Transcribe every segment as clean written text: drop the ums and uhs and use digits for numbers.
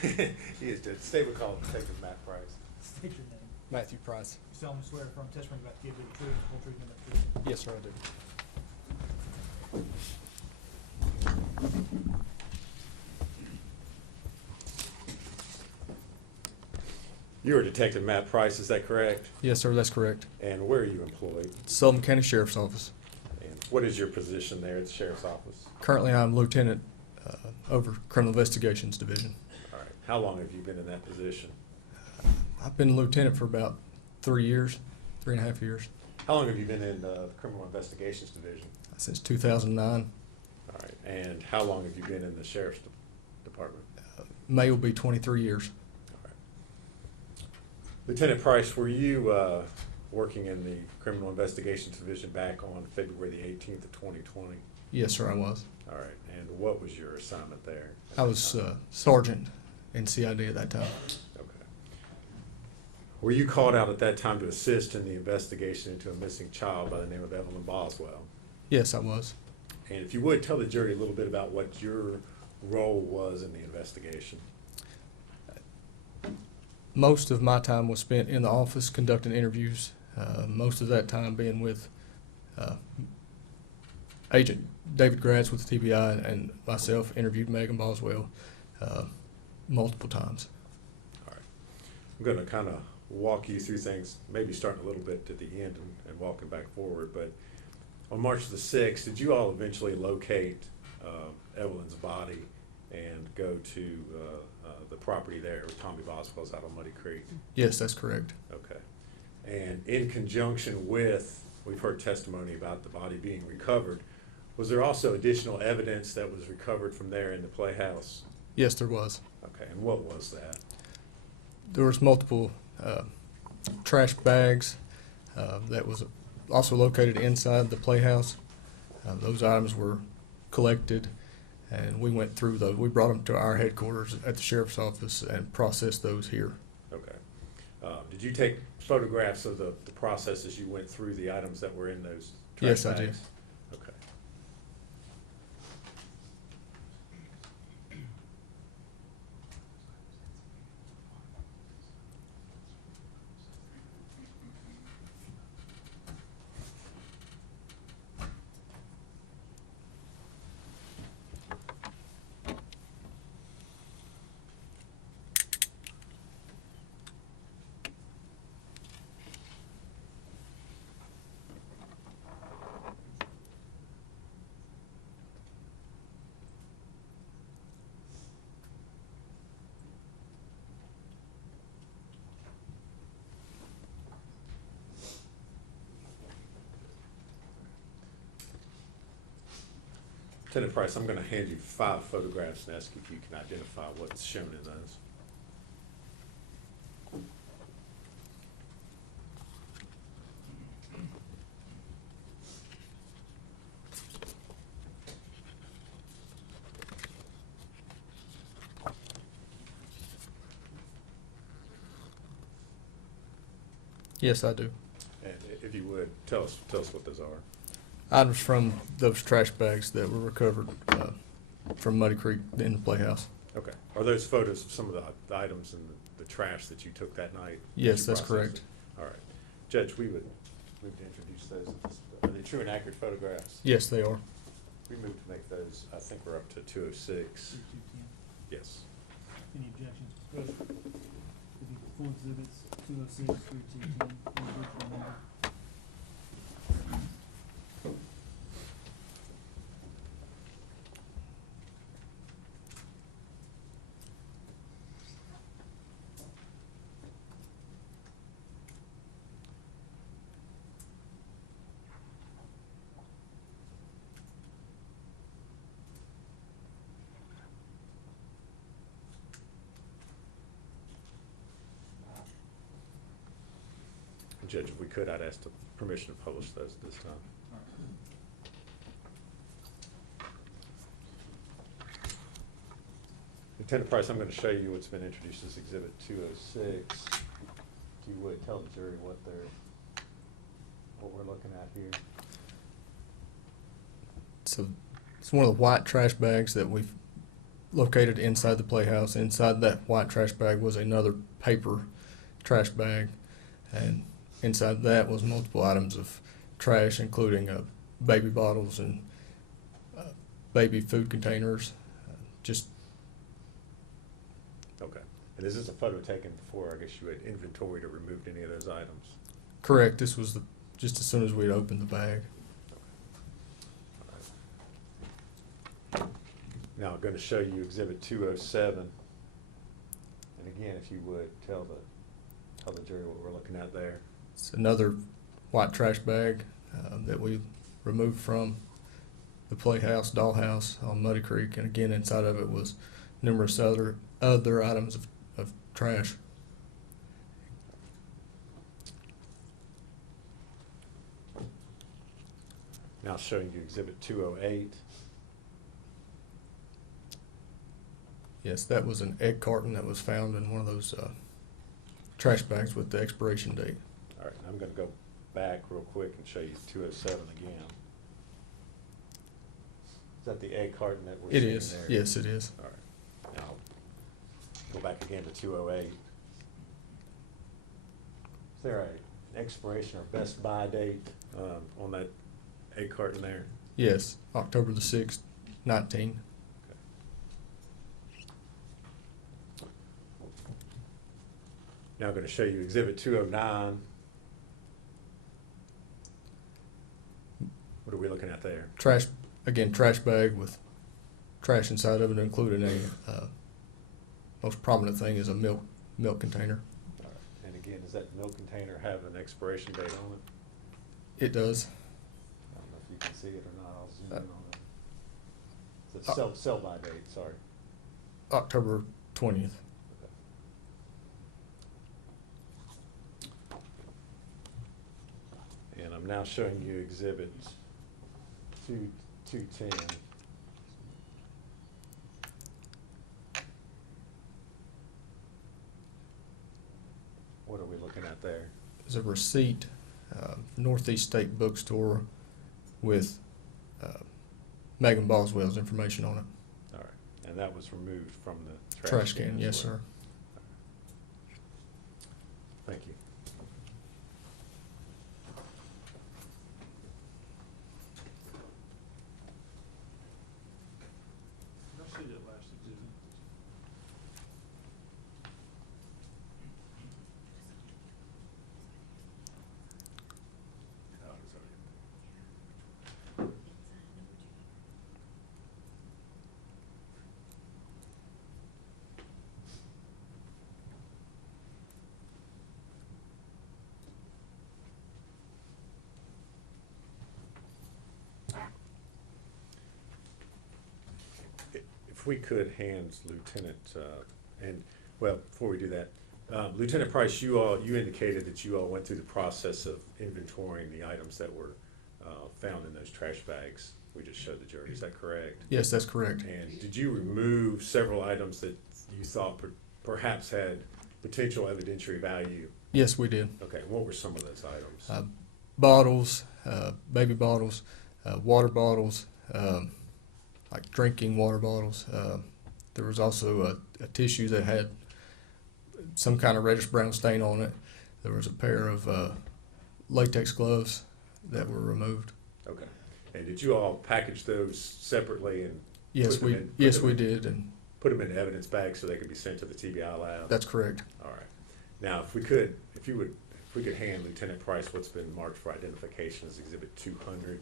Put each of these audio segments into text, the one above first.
He is Judge. Stay with call Detective Matt Price. State your name. Matthew Price. You solemnly swear affirm testimony about to give you the truth, whole truth, and nothing but the truth. Yes, sir, I do. You are Detective Matt Price, is that correct? Yes, sir, that's correct. And where are you employed? Sullivan County Sheriff's Office. And what is your position there at the Sheriff's Office? Currently, I'm Lieutenant over Criminal Investigations Division. All right. How long have you been in that position? I've been lieutenant for about 3 years, 3.5 years, How long have you been in the Criminal Investigations Division? since 2009. All right. And how long have you been in the Sheriff's Department? May will be 23 years. All right. Lieutenant Price, were you working in the Criminal Investigations Division back on February the 18th of 2020? Yes, sir, I was. All right. And what was your assignment there? I was sergeant in CID at that time. Okay. Were you called out at that time to assist in the investigation into a missing child by the name of Evelyn Boswell? Yes, I was. And if you would, tell the jury a little bit about what your role was in the investigation. Most of my time was spent in the office conducting interviews, most of that time being with Agent David Gratz with the TBI, and myself interviewed Megan Boswell multiple times. All right. I'm going to kind of walk you through things, maybe starting a little bit at the end and walking back forward. But on March the 6th, did you all eventually locate Evelyn's body and go to the property there where Tommy Boswell's out on Muddy Creek? Yes, that's correct. Okay. And in conjunction with, we've heard testimony about the body being recovered, was there also additional evidence that was recovered from there in the playhouse? Yes, there was. Okay, and what was that? There was multiple trash bags that was also located inside the playhouse. Those items were collected, and we went through those. We brought them to our headquarters at the sheriff's office and processed those here. Okay. Did you take photographs of the process as you went through the items that were in those trash Yes, bags? I did. Okay. Lieutenant Price, I'm going to hand you 5 photographs and ask if you can identify what's shown in those. Yes, I do. And if you would, tell us what those are. Items from those trash bags that were recovered from Muddy Creek in the playhouse. Okay. Are those photos of some of the items in the trash that you took that night? Yes, You that's processed correct. it? All right. Judge, we would move to introduce those. Are they true and accurate photographs? Yes, they are. We move to make those, I think we're up to 206. Yes. Any objections? Good. Full exhibits, 206 through 210, any virtual number. Judge, if we could, I'd ask the permission to publish those at this time. Lieutenant Price, I'm going to show you what's been introduced as Exhibit 206. If you would, tell the jury what we're looking at here. So it's one of the white trash bags that we've located inside the playhouse. Inside that white trash bag was another paper trash bag, and inside that was multiple items of trash, including baby bottles and baby food containers. Just Okay. And is this a photo taken before, I guess you had inventoried or removed any of those items? correct. This was just as soon as we had opened the bag. All right. Now I'm going to show you Exhibit 207. And again, if you would, tell the jury what we're looking at there. It's another white trash bag that we removed from the playhouse, dollhouse on Muddy Creek, and again inside of it was numerous other items of trash. Now showing you Exhibit 208. Yes, that was an egg carton that was found in one of those trash bags with the expiration date. All right, I'm going to go back real quick and show you 207 again. Is that the egg carton that we're It seeing is. there? Yes, it is. All right. Now, go back again to 208. Is there an expiration or best buy date on that egg carton there? Yes, October the 6th, 19. Now I'm going to show you Exhibit 209. What are we looking at there? Trash bag with trash inside of it, including a most prominent thing is a milk container. All right. And again, does that milk container have an expiration date on it? It does. I don't know if you can see it or not. I'll zoom in on it. It's a sell by date, sorry. October 20th. And I'm now showing you Exhibit 210. What are we looking at there? There's a receipt, Northeast State Bookstore, with Megan Boswell's information on it. All right. And that was removed from the Trash can, as yes, well. sir. Thank you. I'll show you that last exhibit. If we could hand Lieutenant, before we do that, Lieutenant Price, you indicated that you all went through the process of inventorying the items that were found in those trash bags we just showed the jury. Is that correct? Yes, that's correct. And did you remove several items that you thought perhaps had potential evidentiary value? Yes, we did. Okay, what were some of those items? Bottles, baby bottles, water bottles, like drinking water bottles. There was also a tissue that had some kind of reddish brown stain on it. There was a pair of latex gloves that were removed. Okay. And did you all package those separately and Yes, we did, and put them in evidence bags so they could be sent to the TBI lab? that's correct. All right. Now, if we could hand Lieutenant Price what's been marked for identification as Exhibit 200.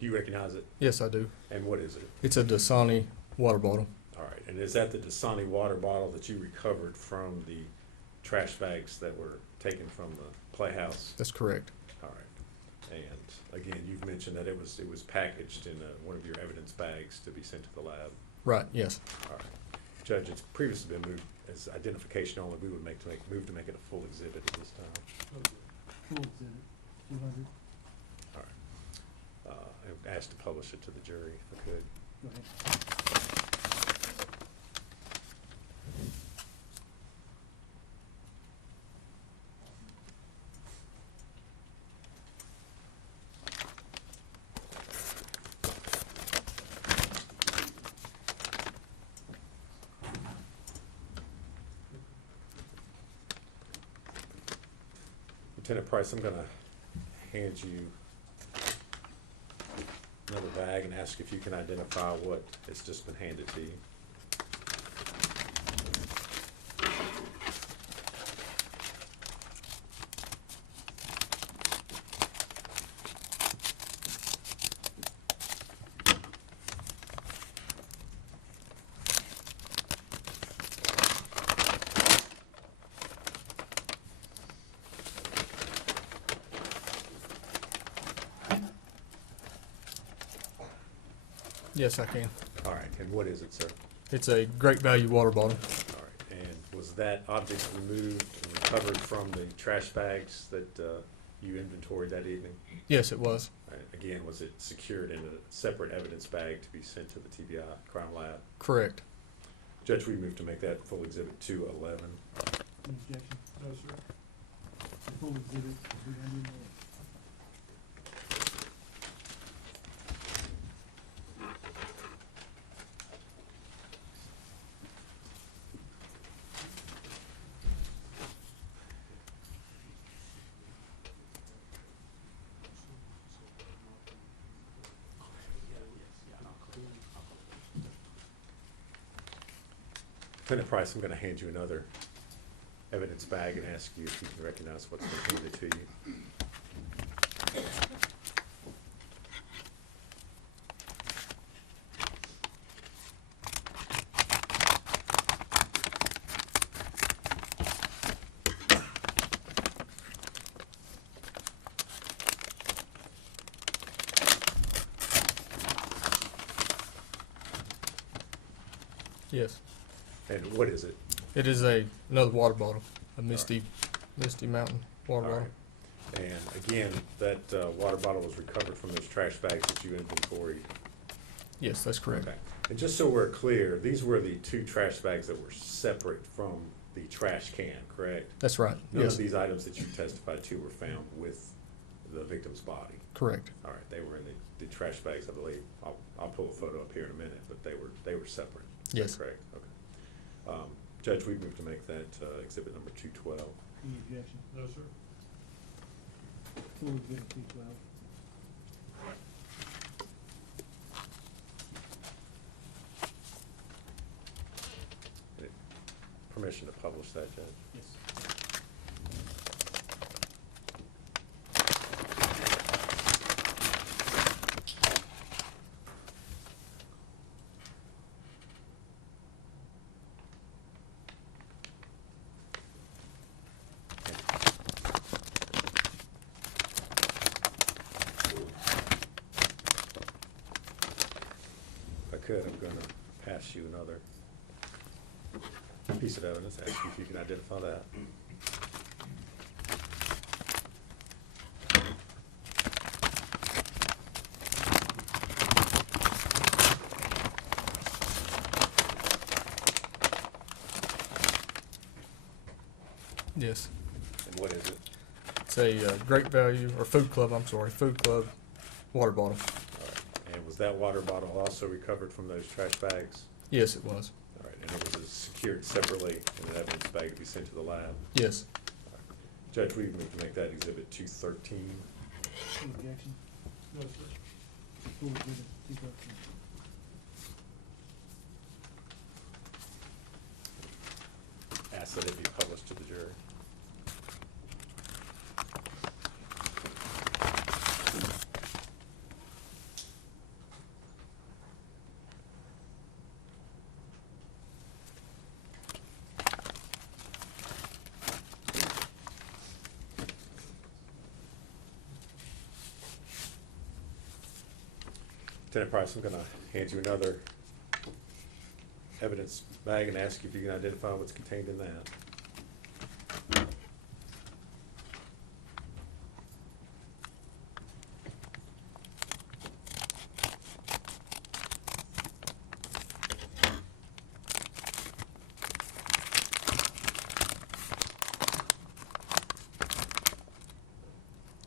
Do you recognize it? Yes, I do. And what is it? It's a Dasani water bottle. All right. And is that the Dasani water bottle that you recovered from the trash bags that were taken from the playhouse? That's correct. All right. And again, you've mentioned that it was packaged in one of your evidence bags to be sent to the lab. Right, yes. All right. Judge, it's previously been moved as identification only. We would move to make it a full exhibit at this time. Full exhibit, 200. All right. And asked to publish it to the jury if I could. Go ahead. Lieutenant Price, I'm going to hand you another bag and ask if you can identify what has just been handed to you. Yes, I can. All right, and what is it, sir? It's a great value water bottle. All right, and was that object removed and recovered from the trash bags that you inventoried that evening? Yes, it was. All right, again, was it secured in a separate evidence bag to be sent to the TBI crime lab? Correct. Judge, we move to make that full exhibit 211. Any objection? No, sir. The full exhibit, 300. Lieutenant Price, I'm going to hand you another evidence bag and ask you if you can recognize what's been handed to you. Yes. And what is it? It is another water bottle, a Misty Mountain water All bottle. right. And again, that water bottle was recovered from those trash bags that you inventoried. Yes, that's correct. Okay. And just so we're clear, these were the two trash bags that were separate from the trash can, correct? That's right. None Yes, of these items that you testified to were found with the victim's body. correct. All right, they were in the trash bags, I believe. I'll pull a photo up here in a minute, but they were separate. Is that Yes. correct? Okay. Judge, we move to make that exhibit number 212. Any objection? No, sir. Full exhibit, 212. Permission to publish that, Judge? Yes. If I could, I'm going to pass you another piece of evidence, ask you if you can identify that. Yes. And what is it? It's a great value, or food club water bottle. All right. And was that water bottle also recovered from those trash bags? Yes, it was. All right. And it was secured separately in an evidence bag to be sent to the lab? Yes. All right. Judge, we move to make that exhibit 213. Any objection? No, sir. Full exhibit, 213. Ask that it be published to the jury. Lieutenant Price, I'm gonna hand you another evidence bag and ask you if you can identify what's contained in that.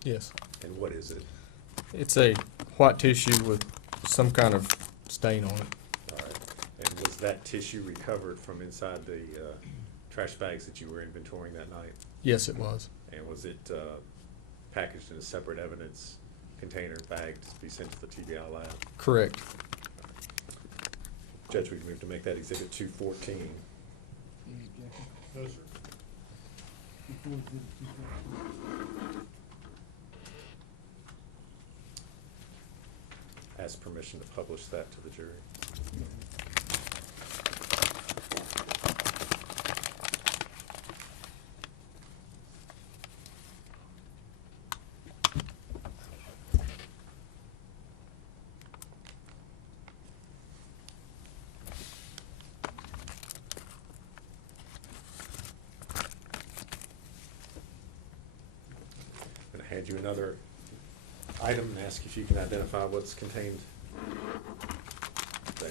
Yes. And what is it? It's a white tissue with some kind of stain on it. All right. And was that tissue recovered from inside the trash bags that you were inventorying that night? Yes, it was. And was it packaged in a separate evidence container bag to be sent to the TBI lab? Correct. Judge, we can move to make that exhibit 214. Any objection? No, sir. Before exhibit 214. Ask permission to publish that to the jury. I'm going to hand you another item and ask if you can identify what's contained there.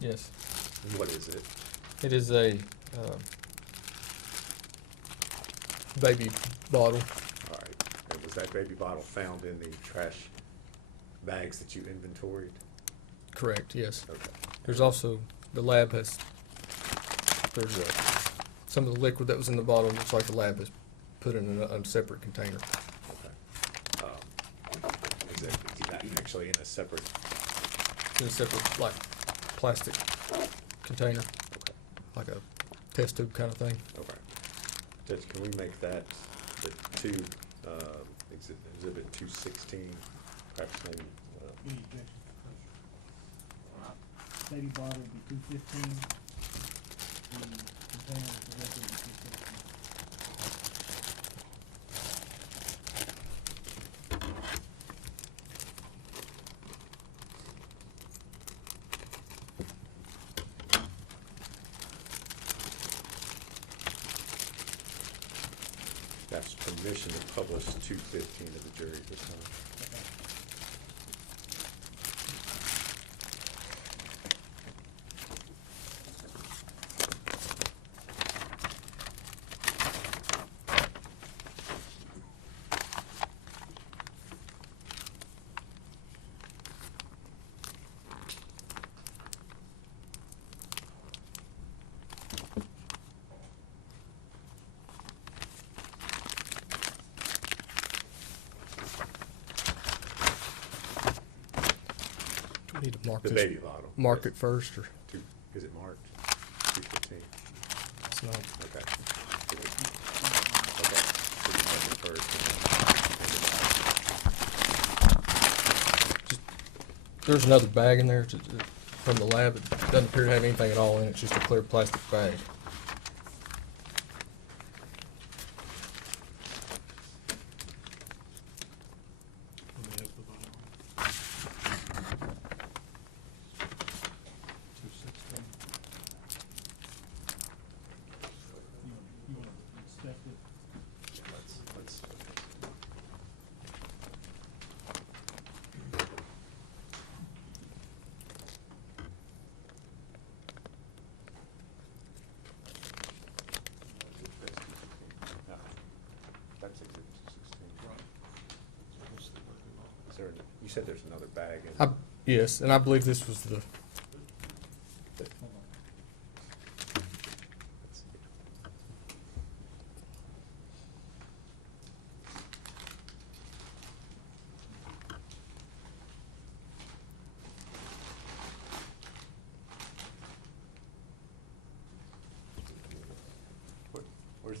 Yes. And what is it? It is a baby bottle. All right. And was that baby bottle found in the trash bags that you inventoried? Correct, yes. Okay. There's also, the lab has, there's some of the liquid that was in the bottle, looks like the lab has put in a separate container. Okay. Is it actually in a separate? In a separate, like, plastic container, Okay. like a test tube kind of thing. Okay. Judge, can we make that the exhibit 216, perhaps maybe? Any objection? Baby bottle would be 215. The container for that would be 216. That's permission to publish 215 to the jury this time. Okay. Need to mark The this, baby bottle. mark Yes. it first, or Is it marked? 215? it's not. Okay. Okay. So you mark it first. Just, there's another bag in there from the lab. It doesn't appear to have anything at all in it. It's just a clear plastic bag. Let me have the bottom. 216. You want to inspect it? Let's. No, that's exhibit 216. Right. So what's the working on? Is there, you said there's another bag in. Yes, and I believe this was the, Hold on. Let's see.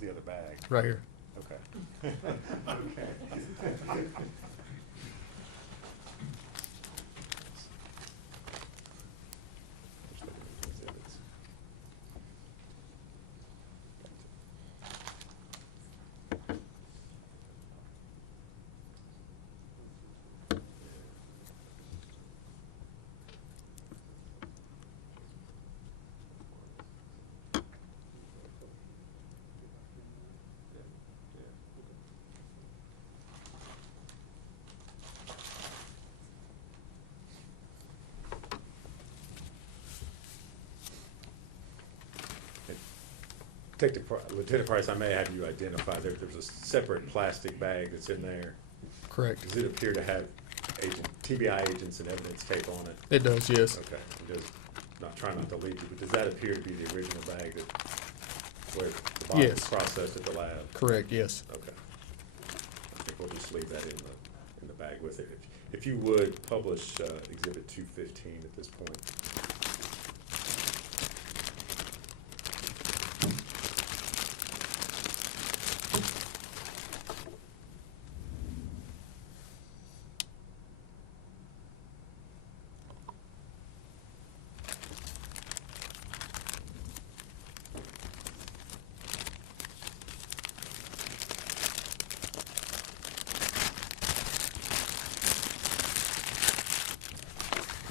Where's the other bag? right here. Okay. Okay. Just looking at those exhibits. Lieutenant Price, I may have you identify, there's a separate plastic bag that's in there. Correct. Does it appear to have TBI agents and evidence tape on it? It does, yes. Okay, it does, try not to lead you, but does that appear to be the original bag that, where the body was Yes. processed at the lab? Correct, yes. Okay. I think we'll just leave that in the bag with it. If you would, publish Exhibit 215 at this point.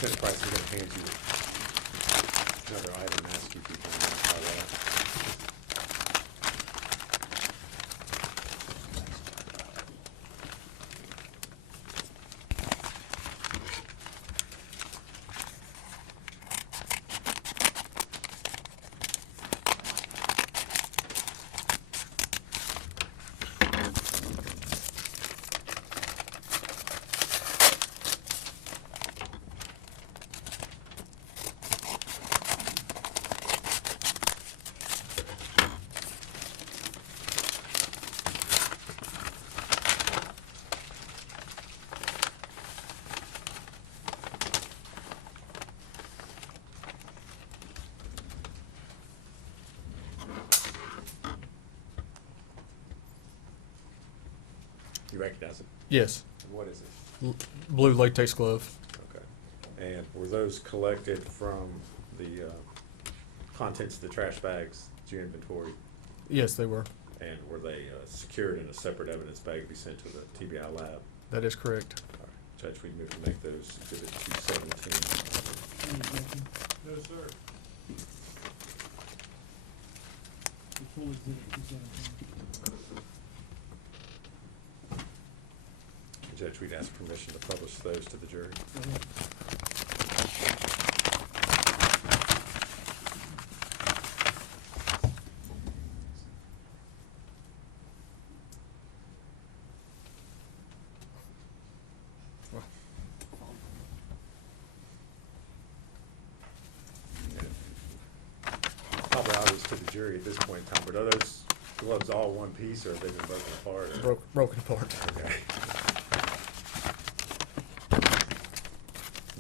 Lieutenant Price, I'm going to hand you another item and ask you if you can identify that. You recognize it? Yes. And what is it? Blue latex glove. Okay. And were those collected from the contents of the trash bags that you inventoried? Yes, they were. And were they secured in a separate evidence bag to be sent to the TBI lab? That is correct. All right. Judge, we move to make those Exhibit 217. Any objection? No, sir. The full exhibit 217. Judge, we'd ask permission to publish those to the jury. Go ahead. Probably obvious to the jury at this point in time, but are those gloves all one piece or have they been broken apart? Broken apart. Okay.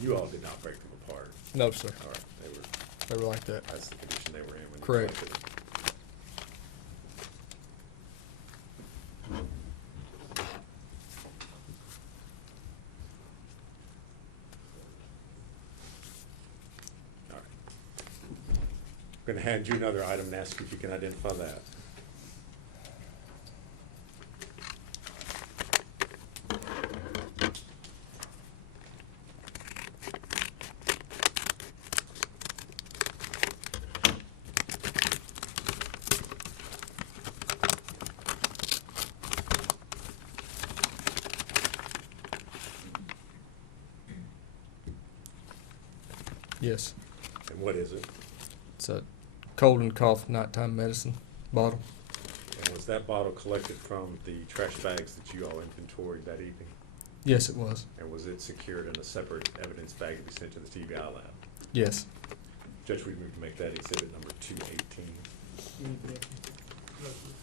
You all did not break them apart. No, sir. All right, They were like that. that's the condition they were in when you Correct. collected them. All right. I'm gonna hand you another item and ask you if you can identify that. Yes. And what is it? It's a cold and cough nighttime medicine bottle. And was that bottle collected from the trash bags that you all inventoried that evening? Yes, it was. And was it secured in a separate evidence bag to be sent to the TBI lab? Yes. Judge, we move to make that exhibit number 218. Any objection? No, sir.